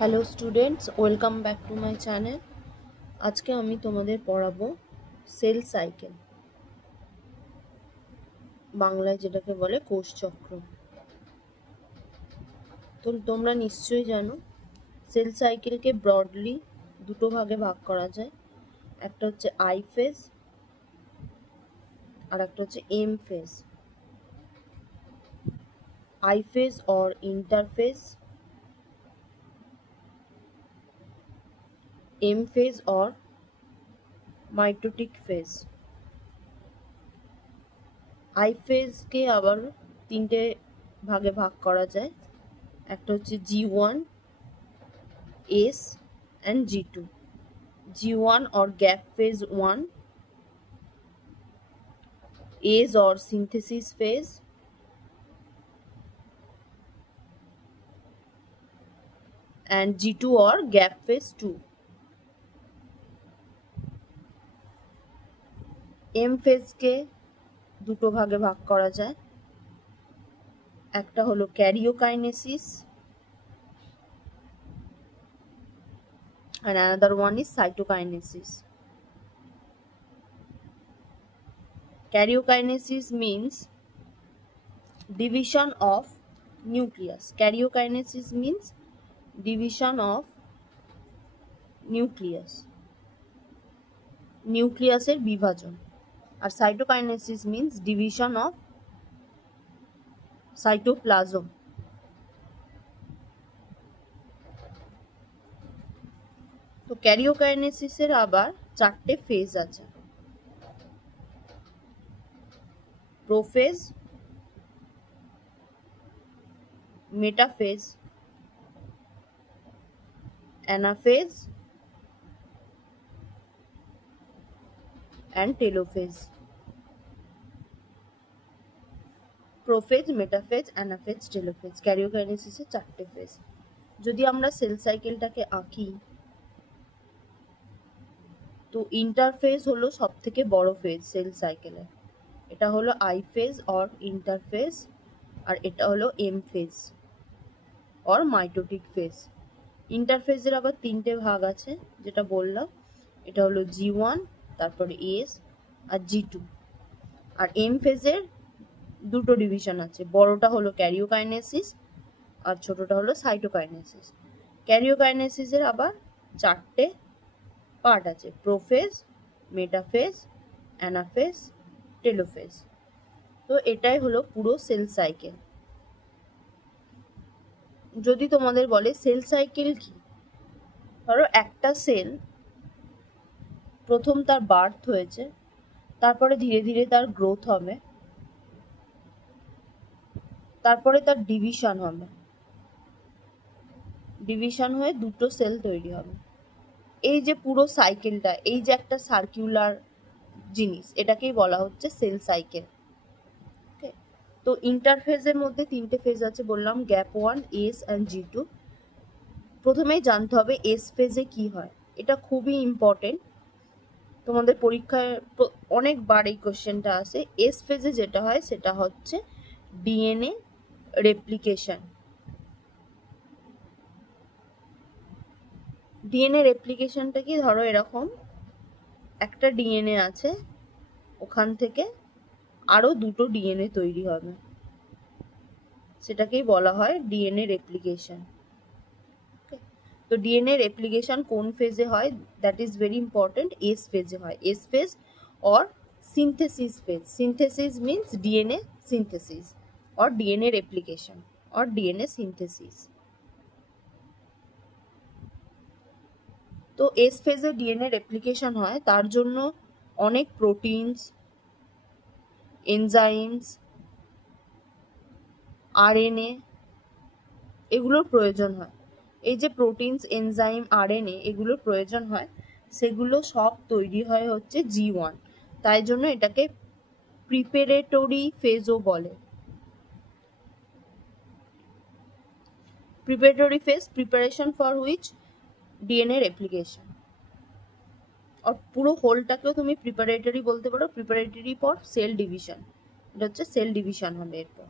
Hello students, welcome back to my channel. আজকে আমি তোমাদের পড়াবো সেল সাইকেল, বাংলায় যেটাকে বলে কোষচক্র। তো তোমরা নিশ্চয়ই জানো সেল সাইকেলকে ব্রডলি দুটো ভাগে ভাগ করা যায়। একটা হচ্ছে আই ফেজ আর একটা হচ্ছে M phase. I phase or interphase, M phase or mitotic phase. I ফেজকে আবার তিনটে ভাগে ভাগ করা যায়। একটা হচ্ছে G1, S and G2. G1 or gap phase 1, S or synthesis phase, and G2 or gap phase 2. M phase কে দুটো ভাগে ভাগ করা যায়। একটা হলো karyokinesis and another one is cytokinesis. Karyokinesis means division of nucleus. Karyokinesis means division of nucleus. নিউক্লিয়াসের বিভাজন। আর cytokinesis means division of cytoplasm. তো ক্যারিওকাইনেসিসের আবার চারটে ফেজ আছে: prophase, metaphase, anaphase and telophase. Prophase, metaphase, anaphase, telophase ক্যারিওকাইনেসিসের চারটে ফেজ। যদি আমরা সেল সাইকেলটাকে আঁকি, তো ইন্টারফেজ হলো সব থেকে বড় ফেজ সেল সাইকেলে। এটা হলো আই ফেজ অর ইন্টারফেজ, আর এটা হলো M phase or mitotic phase. ইন্টারফেজের আবার তিনটে ভাগ আছে, যেটা বললাম। এটা হলো G1, তারপরে S আর G2। আর এম ফেজের দুটো ডিভিশন আছে, বড়টা হলো ক্যারিওকাইনেসিস আর ছোটটা হলো সাইটোকাইনেসিস। ক্যারিওকাইনেসিসের আবার চারটে পার্ট আছে: প্রোফেজ, মেটাফেজ, অ্যানাফেজ, টেলোফেজ। তো এটাই হলো পুরো সেল সাইকেল। যদি তোমাদের বলে সেল সাইকেল কি, ধরো একটা সেল প্রথম তার বার্থ হয়েছে, তারপরে ধীরে ধীরে তার গ্রোথ হবে, তারপরে তার ডিভিশন হবে, ডিভিশন হয়ে দুটো সেল তৈরি হবে। এই যে পুরো সাইকেলটা, এই যে একটা সার্কুলার জিনিস, এটাকেই বলা হচ্ছে সেল সাইকেল। ওকে, তো ইন্টারফেজের মধ্যে তিনটে ফেজ আছে বললাম, গ্যাপ 1, S অ্যান্ড G2। প্রথমেই জানতে হবে এস ফেজে কি হয়। এটা খুবই ইম্পর্টেন্ট, তোমাদের পরীক্ষায় অনেকবার এই কোশ্চেনটা আসে। এস ফেজে যেটা হয় সেটা হচ্ছে ডিএনএ রেপ্লিকেশন। ডিএনএ রেপ্লিকেশনটা কি, ধরো এরকম একটা ডিএনএ আছে, ওখান থেকে আরো দুটো ডিএনএ তৈরি হবে, সেটাকেই বলা হয় ডিএনএ রেপ্লিকেশন। তো ডিএনএ রেপ্লিকেশন কোন ফেজে হয়, that is very important. S ফেজে হয়, S phase or synthesis phase. Synthesis means DNA synthesis or DNA replication or DNA synthesis. তো এস ফেজে ডিএনএ রেপ্লিকেশন হয়, তার জন্য অনেক প্রোটিনস, এনজাইমস, আরএনএ এগুলোর প্রয়োজন হয়। এই যে প্রোটিনস, এনজাইম, আরএনএ এগুলোর প্রয়োজন হয়, সেগুলো সব তৈরি হয় হচ্ছে G1। তাই জন্য এটাকে প্রিপারেটরি ফেজও বলে। Preparatory phase, preparation for which DNA replication. আর পুরো হোলটাকেও তুমি প্রিপারেটরি বলতে পারো, প্রিপারেটরি ফর সেল ডিভিশন। এটা হচ্ছে সেল ডিভিশন হবে এরপর।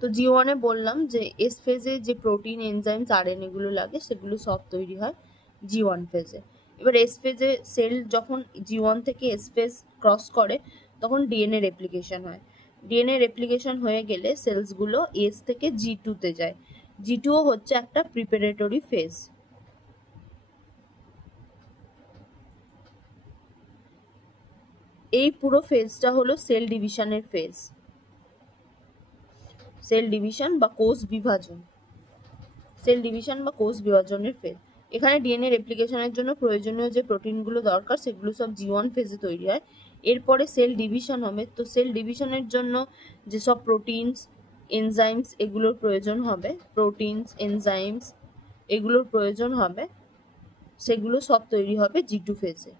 তো তো G1 এ বললাম যে এস ফেজে যে প্রোটিন এনজাইমস আরএনএ গুলো লাগে সেগুলো সব তৈরি হয় G1 ফেজে। এবার এস ফেজে সেল যখন G1 থেকে এস ফেজ ক্রস করে তখন ডিএনএ রেপ্লিকেশন হয়। ডিএনএ রেপ্লিকেশন হয়ে গেলে সেলসগুলো এস থেকে G2 তে যায়। G2 হচ্ছে একটা প্রিপারেটরি ফেজ। এই পুরো ফেজটা হলো সেল ডিভিশনের ফেজ, সেল ডিভিশন বা কোষ বিভাজন, সেল ডিভিশন বা কোষ বিভাজনের ফেজ। এখানে ডিএনএ রেপ্লিকেশনের জন্য প্রয়োজনীয় যে প্রোটিনগুলো দরকার সেগুলো সব G1 ফেজে তৈরি হয়। এরপরে সেল ডিভিশন হবে, তো সেল ডিভিশনের জন্য যেসব প্রোটিনস এনজাইমস এগুলোর প্রয়োজন হবে, প্রোটিনস এনজাইমস এগুলোর প্রয়োজন হবে, সেগুলো সব তৈরি হবে G2 ফেজে।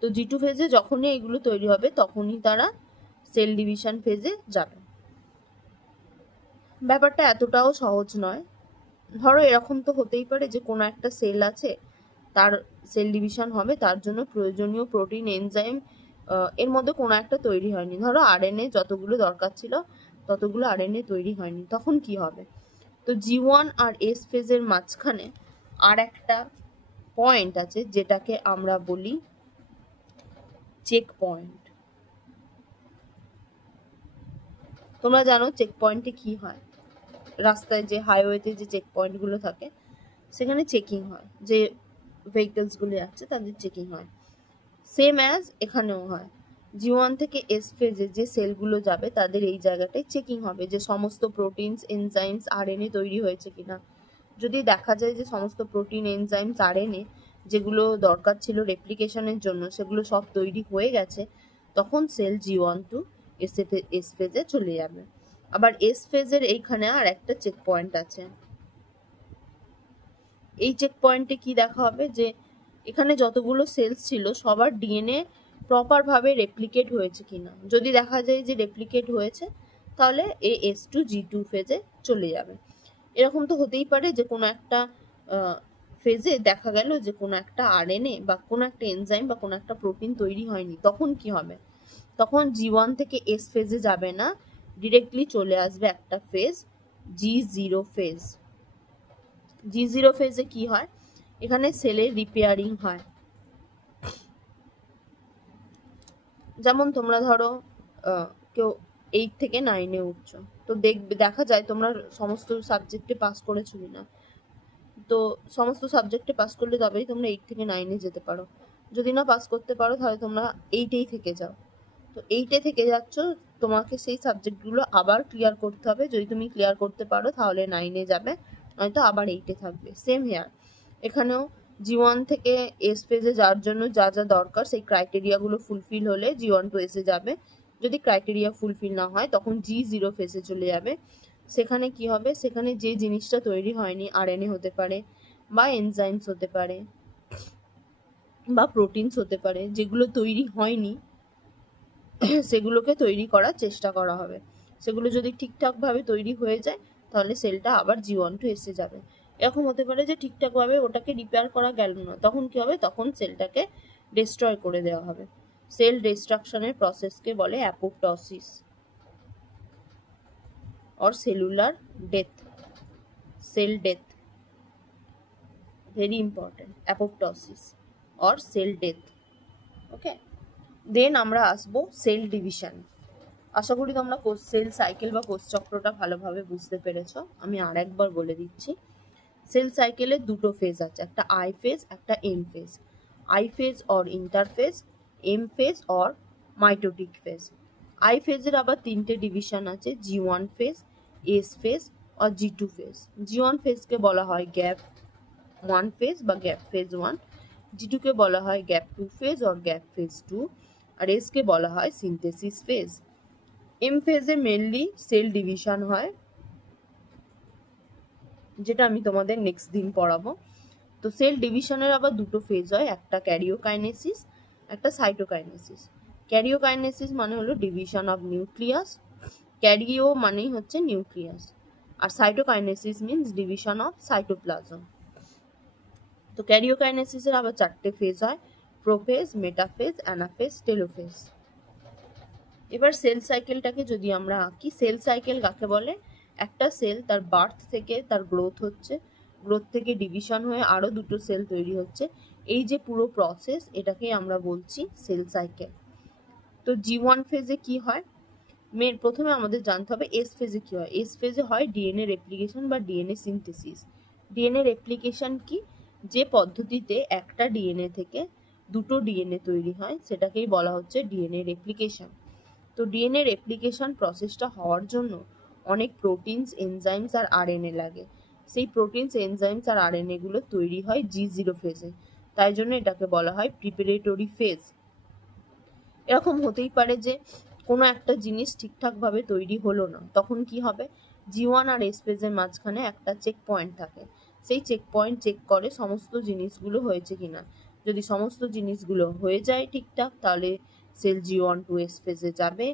তো G2 ফেজে যখনই এগুলো তৈরি হবে তখনই তারা সেল ডিভিশন ফেজে যাবে। ব্যাপারটা এতটাও সহজ নয়। ধরো এরকম তো হতেই পারে যে কোনো একটা সেল আছে, তার সেল ডিভিশন হবে, তার জন্য প্রয়োজনীয় প্রোটিন এনজাইম এর মধ্যে কোনো একটা তৈরি হয়নি। ধরো আরএনএ যতগুলো দরকার ছিল ততগুলো আরএনএ তৈরি হয়নি, তখন কি হবে? তো G1 আর এস ফেজের মাঝখানে আর একটা পয়েন্ট আছে যেটাকে আমরা বলি চেক পয়েন্ট। তোমরা জানো চেক পয়েন্টে কি হয়? রাস্তায় যে হাইওয়েতে যে চেক পয়েন্টগুলো থাকে সেখানে চেকিং হয়, যে ভেহিকলসগুলো যাচ্ছে তাদের চেকিং হয়। সেম অ্যাজ এখানেও হয়। G1 থেকে এস ফেজে যে সেলগুলো যাবে তাদের এই জায়গাটায় চেকিং হবে যে সমস্ত প্রোটিনস এনজাইমস আরএনএ তৈরি হয়েছে কিনা। যদি দেখা যায় যে সমস্ত প্রোটিন এনজাইমস আরএনএ যেগুলো দরকার ছিল রেপ্লিকেশনের জন্য সেগুলো সব তৈরি হয়ে গেছে, তখন সেল G1 টু এস ফেজে চলে যাবে। আবার এস ফেজের এইখানে আর একটা চেক পয়েন্ট আছে। এই চেক পয়েন্টে কি দেখা হবে যে এখানে যতগুলো সেলস ছিল সবার ডিএনএ প্রপারভাবে রেপ্লিকেট হয়েছে কিনা। যদি দেখা যায় যে রেপ্লিকেট হয়েছে তাহলে S2G2 ফেজে চলে যাবে। এরকম তো হতেই পারে যে কোনো একটা ফেজে দেখা গেল যে কোনো একটা আরএনএ বা কোনো একটা এনজাইম বা কোনো একটা প্রোটিন তৈরি হয়নি, তখন কি হবে? তখন G1 থেকে এস ফেজে যাবে না, ডিরেক্টলি চলে আসবে একটা ফেজ G0 ফেজ। G0 ফেজে কি হয়? এখানে সেলের রিপেয়ারিং হয়। যেমন তোমরা ধরো কেউ 8 থেকে 9-এ উঠছো, তো দেখা যায় তোমরা সমস্ত সাবজেক্টে পাস করেছো কিনা। তো সমস্ত সাবজেক্টে পাস করলে তবেই তোমরা 8 থেকে 9-এ যেতে পারো। যদি না পাস করতে পারো তাহলে তোমরা 8-এই থেকে যাও। তো 8-এ থেকে যাচ্ছ, তোমাকে সেই সাবজেক্টগুলো আবার ক্লিয়ার করতে হবে। যদি তুমি ক্লিয়ার করতে পারো তাহলে 9-এ যাবে, নয়তো আবার 8-এ থাকবে। সেম হেয়ার, এখানেও G1 থেকে এস ফেজে যাওয়ার জন্য যা যা দরকার সেই ক্রাইটেরিয়াগুলো ফুলফিল হলে G1 টু এসে যাবে। যদি ক্রাইটেরিয়া ফুলফিল না হয় তখন G0 ফেজে চলে যাবে। সেখানে কি হবে? সেখানে যে জিনিসটা তৈরি হয়নি, আরএনএ হতে পারে বা এনজাইমস হতে পারে বা প্রোটিনস হতে পারে, যেগুলো তৈরি হয়নি সেগুলোকে তৈরি করার চেষ্টা করা হবে। সেগুলো যদি ঠিকঠাকভাবে তৈরি হয়ে যায় তাহলে সেলটা আবার G1 টু এসে যাবে। এরকম হতে পারে যে ঠিকঠাকভাবে ওটাকে রিপেয়ার করা গেল না, তখন কি হবে? তখন সেলটাকে ডিস্ট্রয় করে দেওয়া হবে। সেল ডিস্ট্রাকশনের প্রসেসকে বলে অ্যাপোপ্টোসিস और cellular death, cell death, very important, apoptosis or cell death. Okay, then আমরা আসবো সেল ডিভিশন। আশা করি তোমরা সেল সাইকেল বা কোষ চক্রটা ভালোভাবে বুঝতে পেরেছো। আমি আর একবার বলে দিচ্ছি। সেল সাইকেলে দুটো ফেজ আছে, একটা আই ফেজ, একটা M phase. I phase or interphase, M phase or mitotic phase. I ফেজের আবার তিনটে ডিভিশন আছে, G1 ফেজ, এস ফেজ আর G2 ফেজ। G1 ফেজকে বলা হয় গ্যাপ 1 ফেজ বা গ্যাপ ফেজ 1, G2 কে বলা হয় gap 2 phase or gap phase 2, আর এস কে বলা হয় সিনথেসিস ফেজ। এম ফেজে মেনলি সেল ডিভিশন হয়, যেটা আমি তোমাদের নেক্সট দিন পড়াবো। তো সেল ডিভিশনের আবার দুটো ফেজ হয়, একটা ক্যারিওকাইনেসিস, একটা সাইটোকাইনেসিস। ক্যারিওকাইনেসিস মানে হলো ডিভিশন অফ নিউক্লিয়াস, ক্যারিও মানেই হচ্ছে নিউক্লিয়াস, আর cytokinesis means division of cytoplasm. তো ক্যারিওকাইনেসিসের আবার চারটে ফেজ হয়, প্রোফেজ, মেটাফেজ, অ্যানাফেজ, টেলোফেজ। এবার সেল সাইকেলটাকে যদি আমরা আঁকি, সেল সাইকেল কাকে বলে? একটা সেল তার বার্থ থেকে তার গ্রোথ হচ্ছে, গ্রোথ থেকে ডিভিশন হয়ে আরও দুটো সেল তৈরি হচ্ছে, এই যে পুরো প্রসেস এটাকেই আমরা বলছি সেল সাইকেল। তো G1 ফেজে কি হয়, প্রথমে আমাদের জানতে হবে এস ফেজে কি হয়। এস ফেজে হয় ডিএনএ রেপ্লিকেশন বা ডিএনএ সিনথেসিস। ডিএনএ রেপ্লিকেশন কি, যে পদ্ধতিতে একটা ডিএনএ থেকে দুটো ডিএনএ তৈরি হয় সেটাকেই বলা হচ্ছে ডিএনএ রেপ্লিকেশন। তো ডিএনএ রেপ্লিকেশন প্রসেসটা হওয়ার জন্য অনেক প্রোটিনস, এনজাইমস আর আরএনএ লাগে। সেই প্রোটিনস, এনজাইমস আর আরএনএ গুলো তৈরি হয় G0 ফেজে, তাই জন্য এটাকে বলা হয় প্রিপারেটরি ফেজ। এরকম হতেই পারে যে কোনো একটা জিনিস ঠিকঠাকভাবে তৈরি হলো না, তখন কি হবে, G1 আর এস ফেজের মাঝখানে একটা চেক পয়েন্ট থাকে, সেই চেক পয়েন্ট চেক করে সমস্ত জিনিসগুলো হয়েছে কিনা। যদি সমস্ত জিনিসগুলো হয়ে যায় ঠিকঠাক তাহলে সেল G1 টু এস ফেজে যাবে,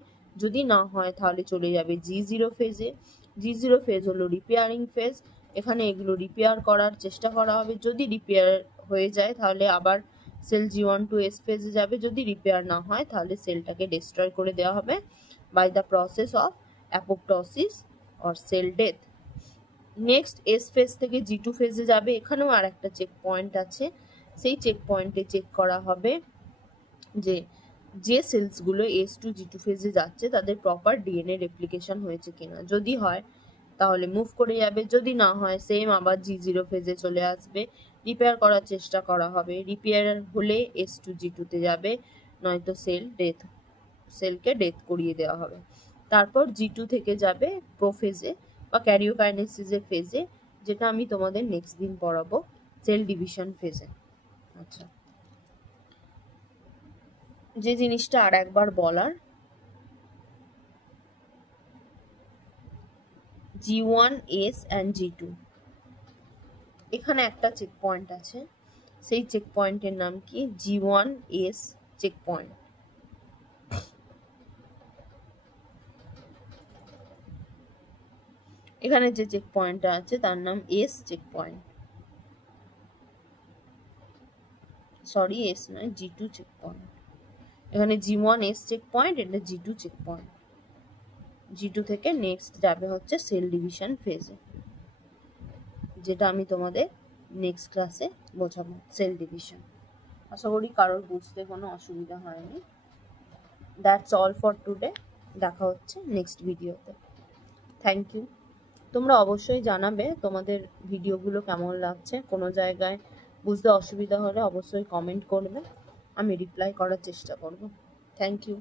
যদি না হয় তাহলে চলে যাবে G0 ফেজে। G0 ফেজ হলো রিপেয়ারিং ফেজ, এখানে এগুলো রিপেয়ার করার চেষ্টা করা হবে, যদি রিপেয়ার হয়ে যায় তাহলে আবার সেল G1 টু এস ফেজে যাবে, যদি রিপেয়ার না হয় তাহলে সেলটাকে ডিস্ট্রয় করে দেওয়া হবে by the process of apoptosis or cell death. Next S phase থেকে G2 ফেজে যাবে, এখানেও আর একটা চেক পয়েন্ট আছে, সেই চেক পয়েন্টে চেক করা হবে যে সেলসগুলো এস টু G2 ফেজে যাচ্ছে তাদের প্রপার ডিএনএ রেপ্লিকেশন হয়েছে কিনা, যদি হয় তাহলে মুভ করে যাবে, যদি না হয় সেম আবার G0 ফেজে চলে আসবে, রিপেয়ার করার চেষ্টা করা হবে, রিপেয়ার হলে এস টু G2 তে যাবে, নয়তো সেলকে ডেথ করিয়ে দেওয়া হবে। তারপর G2 থেকে যাবে প্রোফেজে বা ক্যারিওকাইনেসিসের ফেজে, যেটা আমি তোমাদের নেক্সট দিন পড়াবো, সেল ডিভিশন ফেজে। আচ্ছা, যে জিনিসটা আর একবার বলার, G1, S and G2, এখানে একটা চেক পয়েন্ট আছে, সেই চেক পয়েন্টের নাম কি, G1 S চেক পয়েন্ট। এখানে যে চেক পয়েন্টটা আছে তার নাম S check point, sorry S নয়, G2 চেক পয়েন্ট। এখানে G1 S চেক পয়েন্ট, এটা G2 চেক পয়েন্ট। G2 থেকে নেক্সট যাবে হচ্ছে সেল ডিভিশন ফেজে, যেটা আমি তোমাদের নেক্সট ক্লাসে বোঝাবো, সেল ডিভিশন। আশা করি কারোর বুঝতে কোনো অসুবিধা হয়নি। দ্যাটস অল ফর টুডে, দেখা হচ্ছে নেক্সট ভিডিওতে। Thank you. তোমরা অবশ্যই জানাবে তোমাদের ভিডিওগুলো কেমন লাগছে, কোনো জায়গায় বুঝতে অসুবিধা হলে অবশ্যই কমেন্ট করবে, আমি রিপ্লাই করার চেষ্টা করব। Thank you.